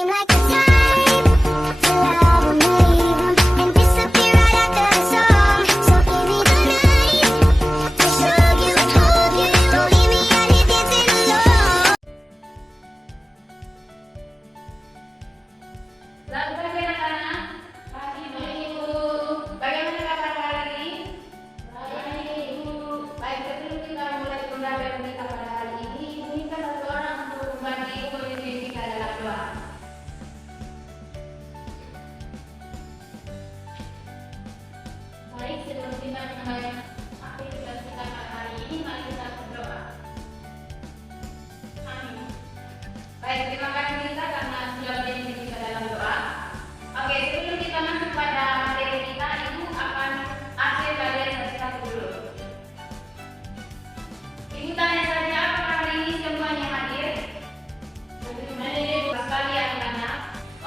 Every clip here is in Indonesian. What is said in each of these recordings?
seem like the type to love 'em, leave 'em, and disappear right after the song. So give me the night to show you, hold you. Don't leave me out here dancing alone. Selamat pagi anak-anak. Pagi Ibu. Bagaimana kabar hari ini? Baik Ibu. Baik, sebelum kita mulai pembelajaran kita pada hari ini, Ibu minta satu orang untuk membantu Ibu memimpin kita dalam doa. Baik, sebelum kita mulai aktivitas kita pada hari ini, mari kita berdoa. Amin. Baik, terima kasih Lisa karena sudah memimpin kita dalam doa. Oke, sebelum kita masuk pada materi kita, Ibu akan absen pelajaran satu dulu. Ibu tanya saja apakah hari ini semuanya hadir? Hadir sekali anak-anak.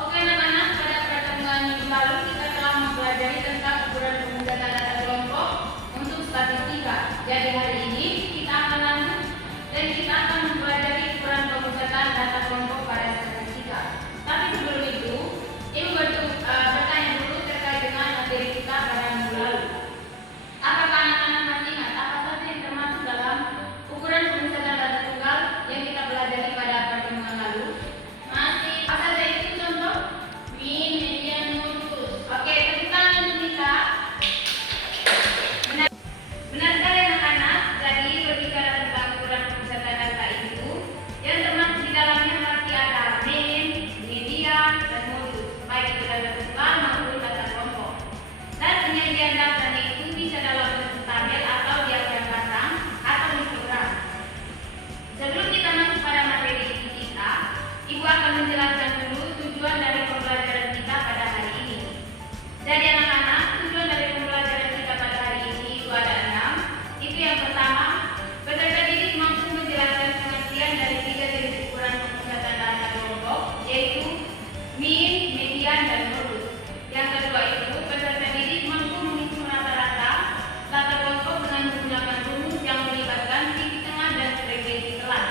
Oke anak-anak, pada pertemuan minggu lalu kita telah mempelajari tentang ukuran pemudatan data kelompok untuk statistika. Jadi hari ini kita akan lanjut dan kita akan mempelajari ukuran pemudatan data kelompok pada statistika. Tapi sebelum itu, Ibu bertanya dulu terkait dengan materi kita pada minggu lalu. Apakah anak-anak masih ingat apa saja yang termasuk dalam ukuran pemusatan data tunggal yang kita pelajari pada pertemuan lalu? Masih. Apa saja itu contoh? Min, median, modulus. Oke, tepuk tangan untuk Lisa. Benar sekali anak-anak. Jadi berbicara tentang ukuran pemusatan data itu, yang termasuk di dalamnya masih ada min, median, dan modulus. Baik itu data tunggal maupun data kelompok. Dan penyajian datanya itu bisa dalam bentuk tabel atau diagram batang atau histogram. Sebelum kita masuk pada materi kita, Ibu akan menjelaskan dulu tujuan dari pembelajaran kita pada hari ini. Jadi anak-anak, tujuan dari pembelajaran kita pada hari ini itu ada 6. Itu yang pertama, peserta didik mampu menjelaskan pengertian dari 3 jenis ukuran pemusatan data kelompok, yaitu min, median, dan modulus. Yang kedua itu, peserta didik mampu menghitung rata-rata data kelompok dengan menggunakan rumus yang melibatkan titik tengah dan frekuensi kelas.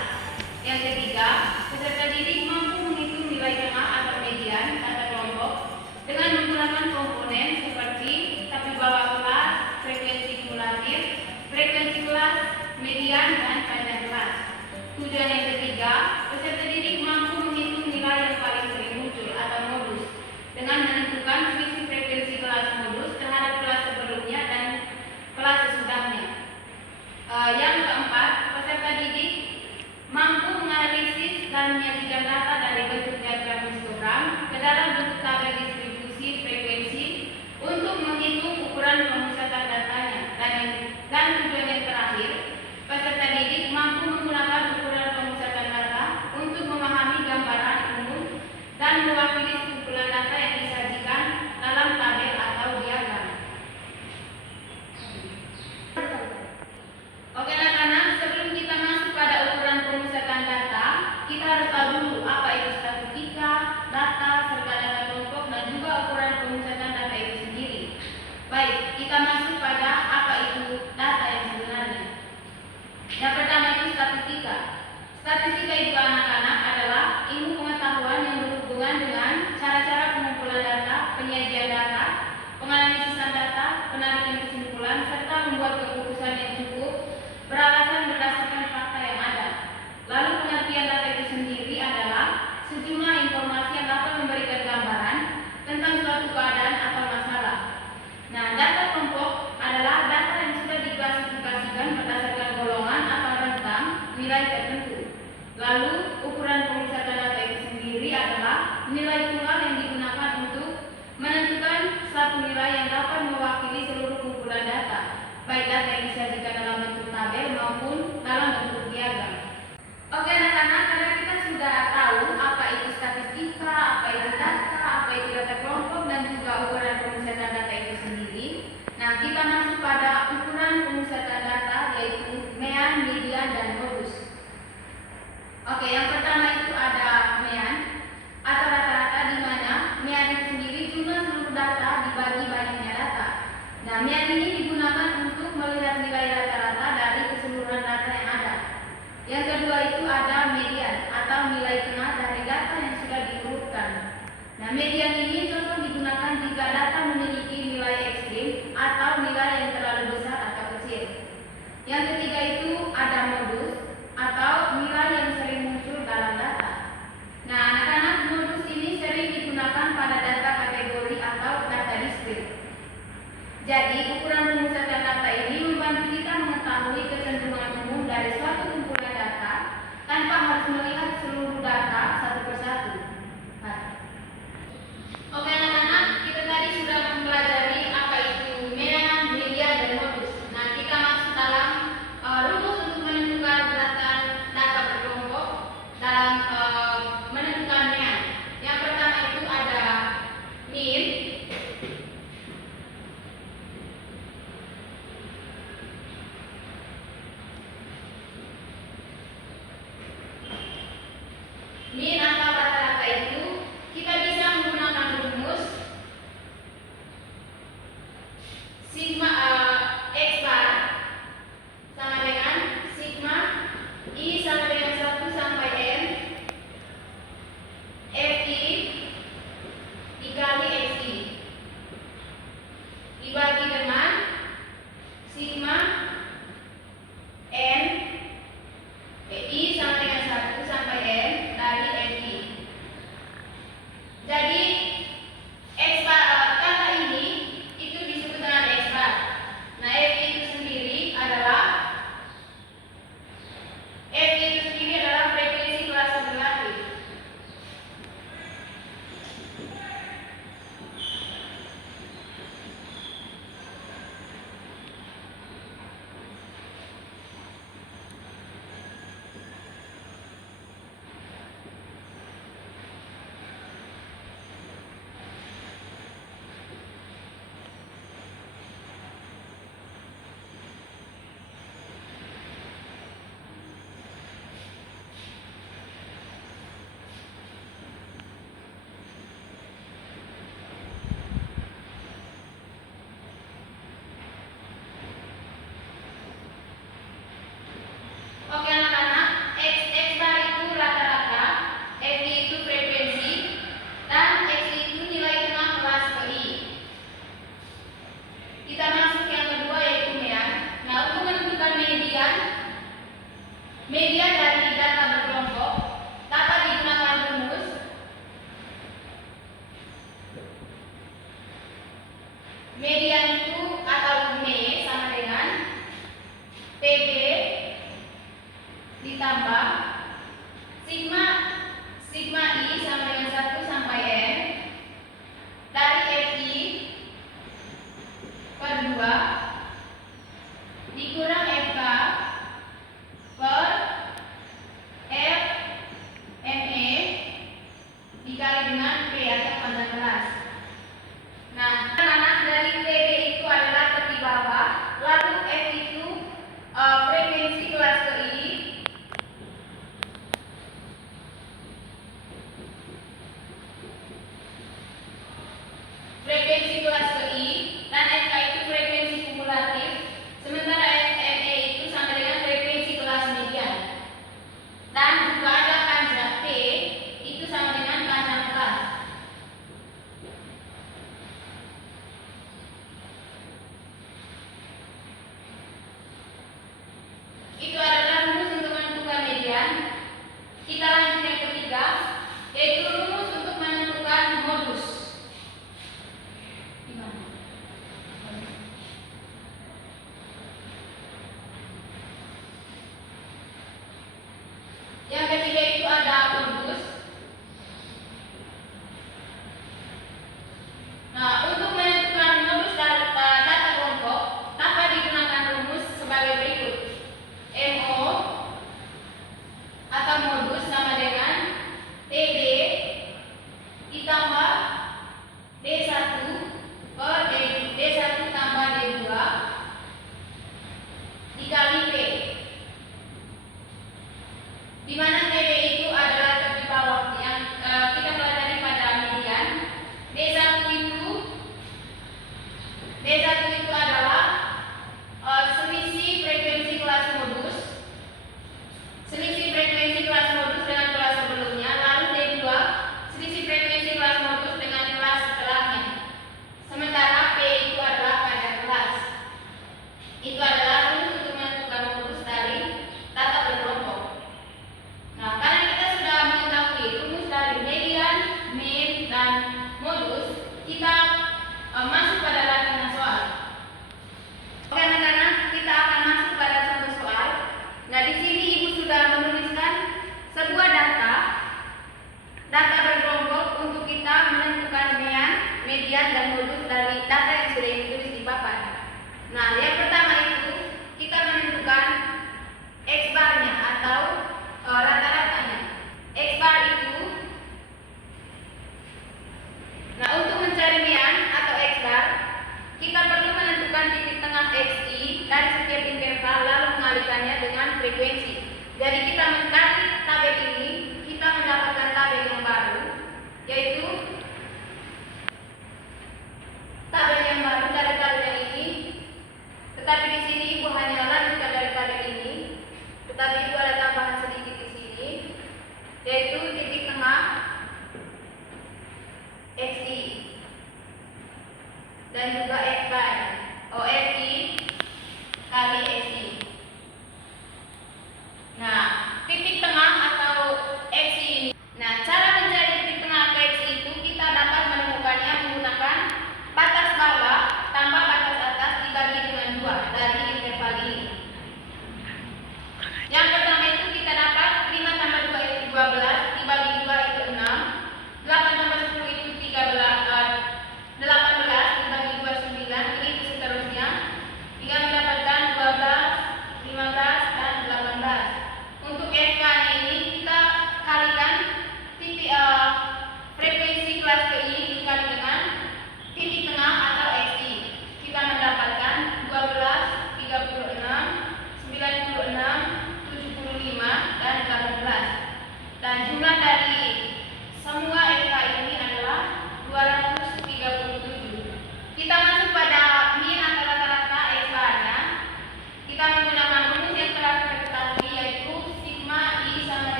Yang ketiga, peserta didik mampu menghitung nilai tengah atau median data kelompok dengan menggunakan komponen seperti tapi bawah kelas, frekuensi kumulatif, frekuensi kelas, median, dan panjang kelas. Tujuan yang ketiga, peserta didik mampu menghitung nilai yang paling sering muncul atau modus dengan menentukan selisih frekuensi kelas modus terhadap kelas sebelumnya dan kelas sesudahnya. Yang keempat, peserta didik mampu menganalisis dan menyajikan data dari bentuk diagram histogram ke dalam bentuk tabel distribusi frekuensi untuk menghitung ukuran pemusatan datanya. Dan tujuan yang terakhir, peserta didik mampu menggunakan ukuran pemusatan data untuk memahami gambaran umum dan mewakili kumpulan data yang disajikan dalam tabel atau diagram. Oke anak-anak, sebelum kita masuk pada ukuran pemusatan data, kita harus tahu dulu apa itu statistika, data, serta data kelompok, dan juga ukuran pemusatan data itu sendiri. Baik, kita masuk pada apa itu data yang sebenarnya. Yang pertama itu statistika. Statistika itu anak-anak adalah ilmu pengetahuan yang berhubungan dengan cara-cara pengumpulan data, penyajian data, penganalisan data, penarikan kesimpulan, serta membuat keputusan yang cukup beralasan berdasarkan fakta yang ada. Lalu pengertian data itu sendiri adalah sejumlah informasi yang dapat memberikan gambaran tentang suatu keadaan atau masalah. Nah, data kelompok adalah data yang sudah diklasifikasikan berdasarkan golongan atau rentang nilai tertentu. Lalu ukuran pemusatan data itu sendiri adalah nilai tunggal yang digunakan untuk menentukan satu nilai yang dapat mewakili seluruh kumpulan data, baik data yang disajikan dalam bentuk tabel maupun dalam bentuk diagram. Oke anak-anak, karena kita sudah tahu apa itu statistika, apa itu data, apa itu data kelompok, dan juga ukuran pemusatan data itu sendiri. Nah, kita masuk pada ukuran pemusatan data, yaitu mean, median, dan modus. Oke, yang pertama itu ada mean atau rata-rata, di mana mean itu sendiri jumlah seluruh data dibagi banyaknya data. Nah, mean ini digunakan untuk melihat nilai rata-rata dari keseluruhan data yang ada. Yang kedua itu ada median atau nilai tengah dari data yang sudah diurutkan. Min angka rata-rata itu kita bisa menggunakan rumus sigma x bar sama dengan sigma i sama dengan 1 sampai n fi dikali xi dibagi dengan sigma n i sama dengan 1 sampai n dari fi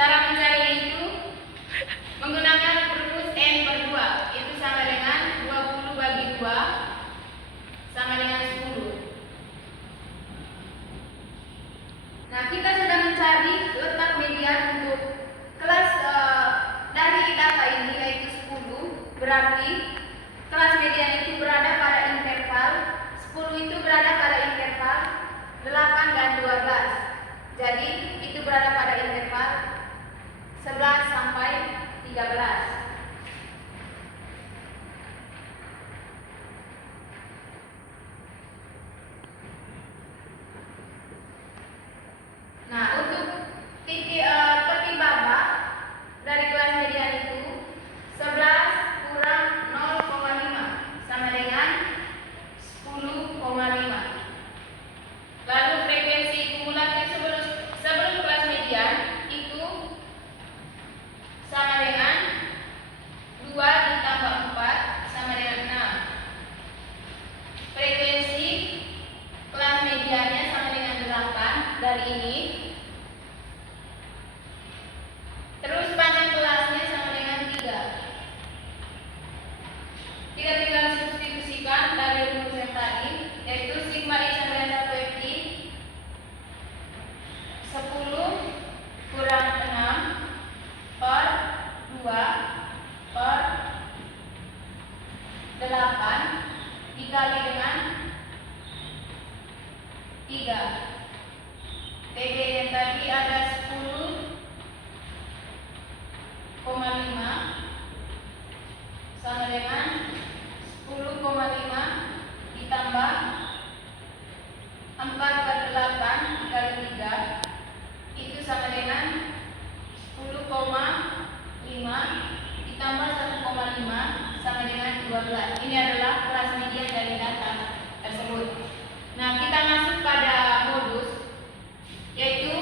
Cara mencarinya itu menggunakan rumus N per 2, itu sama dengan 20 bagi 2 sama dengan 10. Nah, kita sudah mencari letak median untuk kelas dari data ini, yaitu 10, berarti kelas median itu berada pada interval 10 itu berada pada interval 8 dan 12. Jadi itu berada pada interval 11 sampai 13. Nah, untuk titik tepi bawah dari kelas median itu 11 kurang 0,5 sama dengan 10,5. Lalu frekuensi kumulatif sebelum kelas median itu sama dengan 2 ditambah 4 sama dengan 6. Frekuensi kelas mediannya sama dengan 8 dari ini. Terus panjang kelasnya sama dengan 3. Kita tinggal substitusikan dari rumus yang tadi, yaitu sigma I sama dengan 1 FI 10 kurang 6 per 2 per 8 dikali dengan 3. TB yang tadi ada 10,5 sama dengan 10,5 ditambah 4 per 8 dikali 3 itu sama dengan 10,5 ditambah 1,5 sama dengan 12. Ini adalah kelas median dari data tersebut. Nah, kita masuk pada modus, yaitu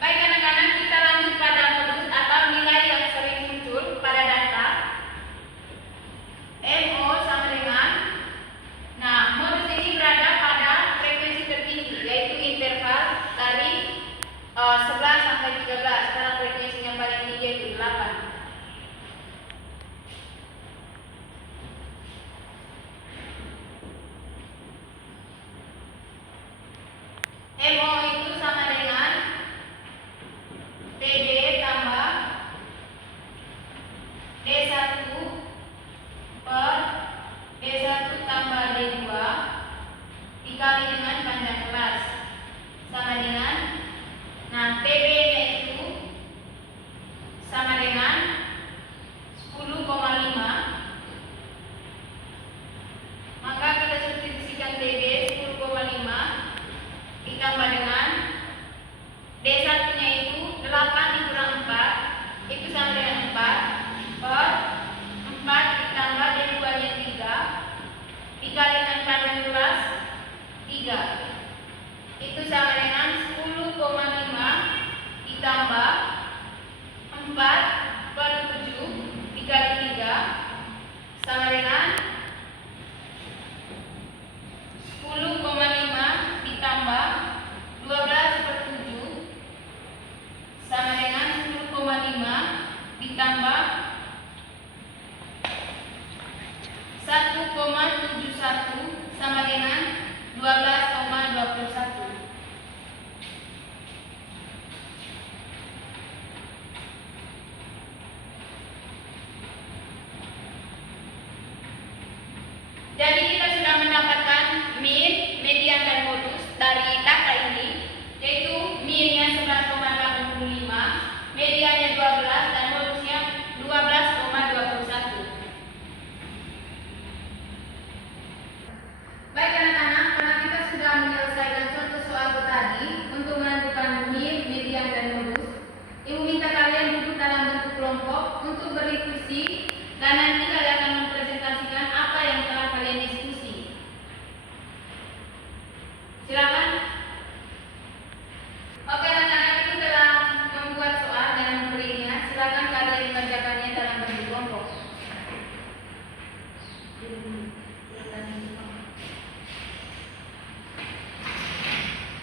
baik anak-anak, kita lanjut pada modus atau nilai yang sering muncul pada data. MO sama dengan, nah, modus ini berada pada frekuensi tertinggi, yaitu interval dari 11 sampai 13, karena frekuensinya paling tinggi yaitu 8. MO itu sama dengan TD tambah D1 per D1 tambah D2 dikali dengan panjang kelas sama dengan, nah, TB nya itu sama dengan 10,5. Maka kita substitusikan TB 10,5 ditambah dengan D1 nya itu 8 dikurang 4 itu sama dengan 4 per 4 ditambah D2 nya 3 dikali dengan panjang kelas 3 itu sama dengan 10,5 ditambah 4 per 7 dikali 3 sama dengan 10,5 ditambah 12 per 7 sama dengan 10,5 ditambah 1,71 sama dengan 12,21. Jadi kita sudah mendapatkan min, median, dan modus dari data ini, yaitu minnya 11,85, mediannya 12, dan modusnya 12,21. Baik anak-anak, karena kita sudah menyelesaikan contoh soal tadi untuk menentukan min, median, dan modus, Ibu minta kalian duduk dalam bentuk kelompok untuk berdiskusi, dan nanti kalian akan mempresentasikan apa yang telah kalian diskusi.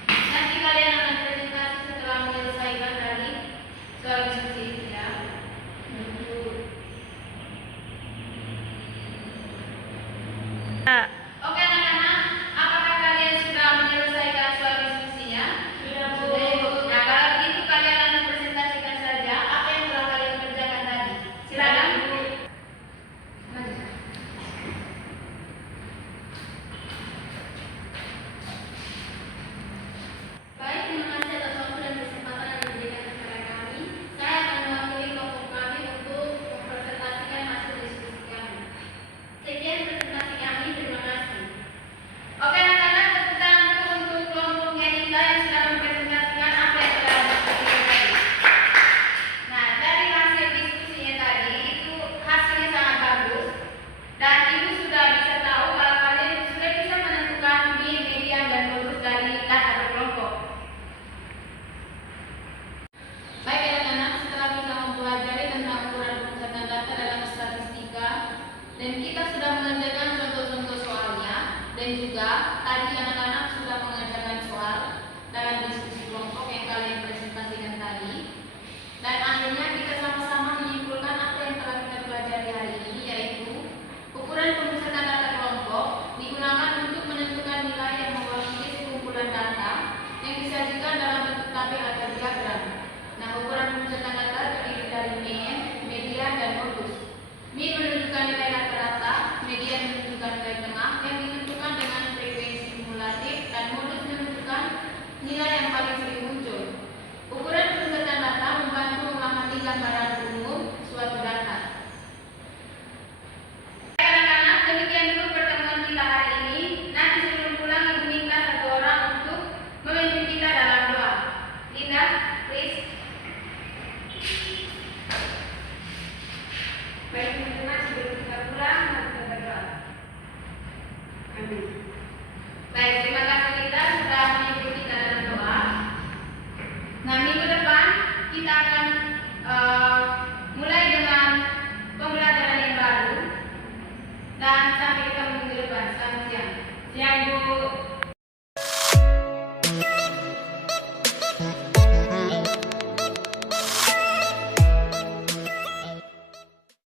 Nanti kalian akan presentasi setelah menyelesaikan dari soal diskusi itu ya. Kak,